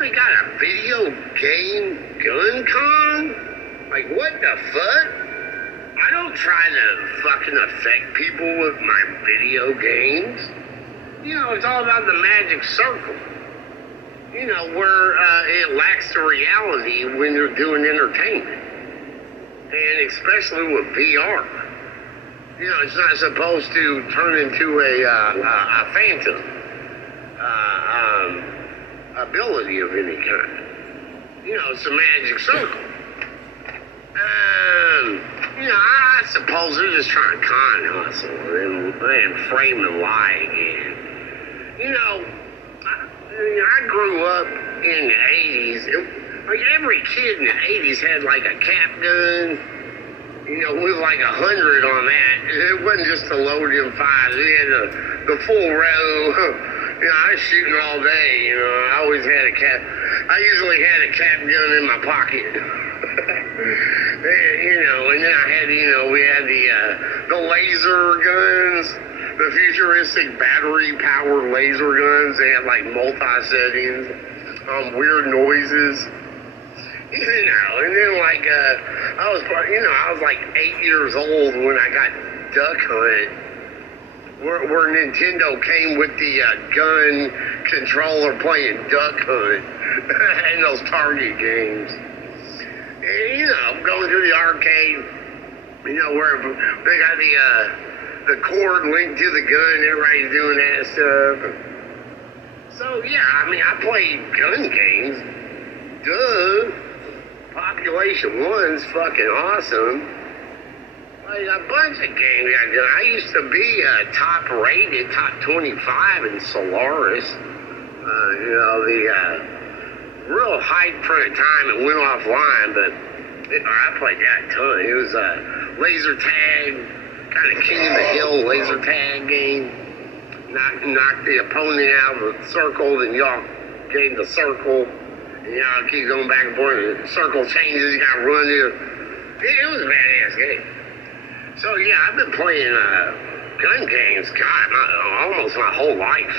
they got a video game gun con? Like, what the fuck? I don't try to fucking affect people with my video games. It's all about the magic circle. Where it lacks the reality when you're doing entertainment. And especially with VR. It's not supposed to turn into a phantom ability of any kind. It's a magic circle. I suppose they're just trying to con hustle and frame and lie again. I grew up in the 80s. Like every kid in the 80s had like a cap gun. With like 100 on that. It wasn't just the loaded fives. We had the full row. I was shooting all day. I always had a cap. I usually had a cap gun in my pocket. And then I had, we had the laser guns, the futuristic battery-powered laser guns. They had like multi-settings, weird noises. And then like, I was like 8 years old when I got Duck Hunt, where Nintendo came with the gun controller playing Duck Hunt and those Target games. And, going to the arcade, where they got the cord linked to the gun, everybody's doing that stuff. So, yeah, I played gun games. Duh. Population 1's fucking awesome. Like a bunch of games I did. I used to be top rated, top 25 in Solaris. The real hype for a time it went offline, but I played that a ton. It was a laser tag, kind of king of the hill laser tag game. Knock the opponent out of the circle, then y'all gain the circle. Keep going back and forth. The circle changes. You gotta run it. It was a badass game. So yeah, I've been playing gun games, almost my whole life.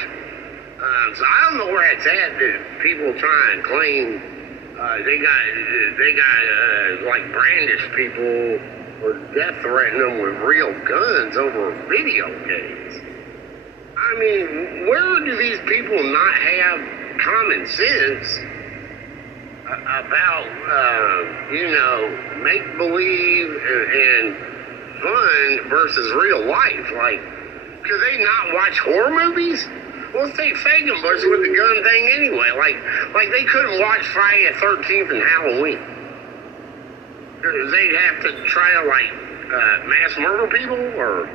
So I don't know where it's at that people try and claim they got like brandish people or death threaten them with real guns over video games. Where do these people not have common sense about, make-believe and fun versus real life? Like, could they not watch horror movies? Well, let's take Fagenbush with the gun thing anyway. Like they couldn't watch Friday the 13th and Halloween. They'd have to try to, mass murder people or,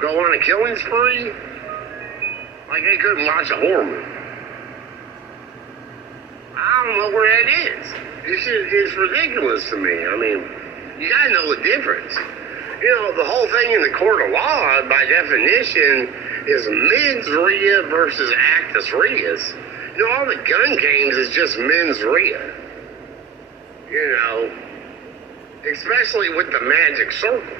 go on a killing spree. Like they couldn't watch a horror movie. I don't know where that is. It's ridiculous to me. You gotta know the difference. The whole thing in the court of law, by definition, is mens rea versus actus reus. All the gun games is just mens rea. Especially with the magic circle.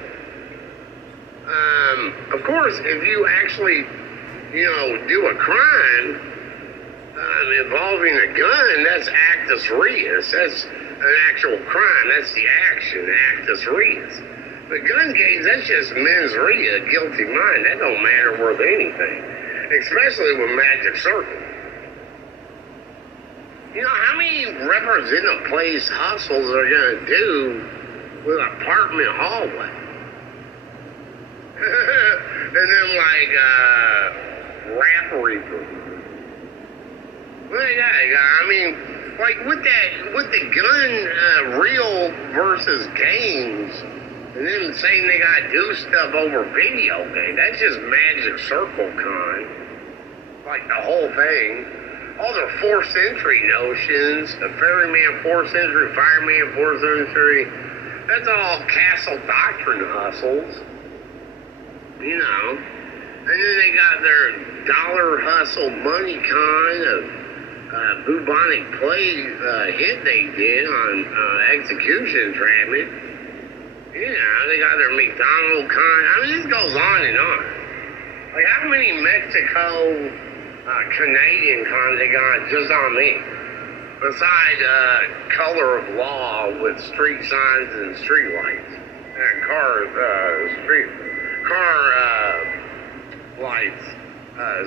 Of course, if you actually, do a crime, involving a gun, that's actus reus. That's an actual crime. That's the action, actus reus. But gun games, that's just mens rea, guilty mind. That don't matter worth anything. Especially with magic circle. How many representative place hustles are going to do with apartment hallway? And then rap reaper. With the gun, real versus games, and then saying they gotta do stuff over video game, that's just magic circle con. Like the whole thing. All the 4th century notions, the ferryman 4th century, fireman 4th century, that's all castle doctrine hustles. And then they got their dollar hustle money con of bubonic plague hit they did on execution traffic. They got their McDonald con. This goes on and on. Like, how many Mexico Canadian cons they got just on me. Besides color of law with street signs and street lights. And car lights,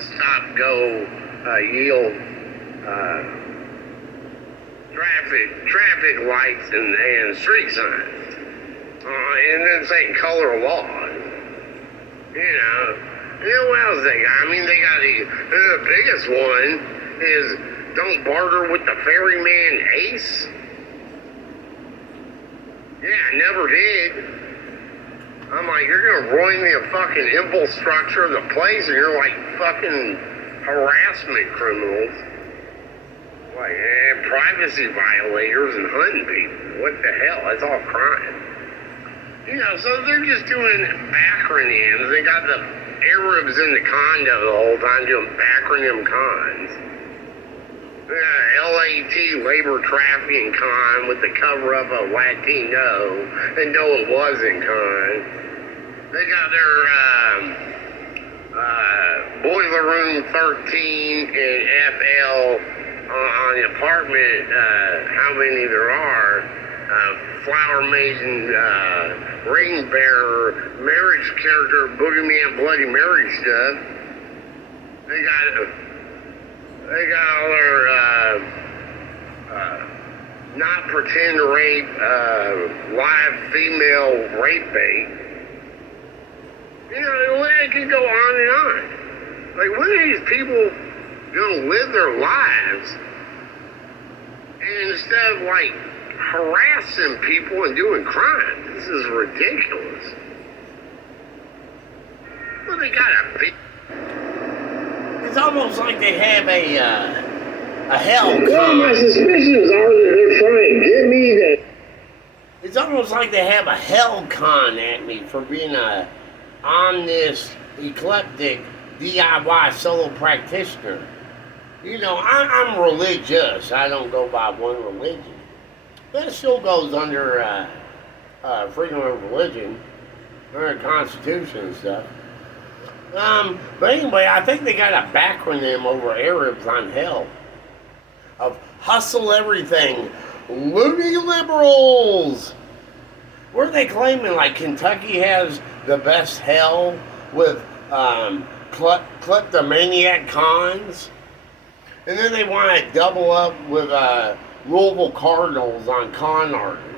stop, go, yield, traffic lights and street signs. And then say color of law. You know what else they got? I mean, they got the biggest one is don't barter with the ferryman Ace. Yeah, I never did. I'm like, you're gonna ruin the fucking infrastructure of the place, and you're like fucking harassment criminals. Like, privacy violators and hunting people. What the hell? That's all crime. You know, so they're just doing acronyms. They got the Arabs in the condo the whole time doing acronym cons. LAT, labor trafficking con with the cover up of Latino, and no, it wasn't con. They got their Boiler Room 13 and FL on the apartment, how many there are, Flower Maiden, Ring Bearer, marriage character, Boogeyman, Bloody Mary stuff. They got all their not pretend rape, live female rape bait. You know, it can go on and on. Like, when are these people gonna live their lives and instead of like harassing people and doing crimes? This is ridiculous. Well, they got a big. It's almost like they have a hell con. Well, my suspicions are that they're trying to get me to. It's almost like they have a hell con at me for being a omnis eclectic DIY solo practitioner. You know, I'm religious. I don't go by one religion. That still goes under freedom of religion, under the Constitution and stuff. But anyway, I think they got a backronym over Arabs on hell of hustle everything, loony liberals. Were they claiming like Kentucky has the best hell with kleptomaniac cons? And then they want to double up with Louisville Cardinals on con artists.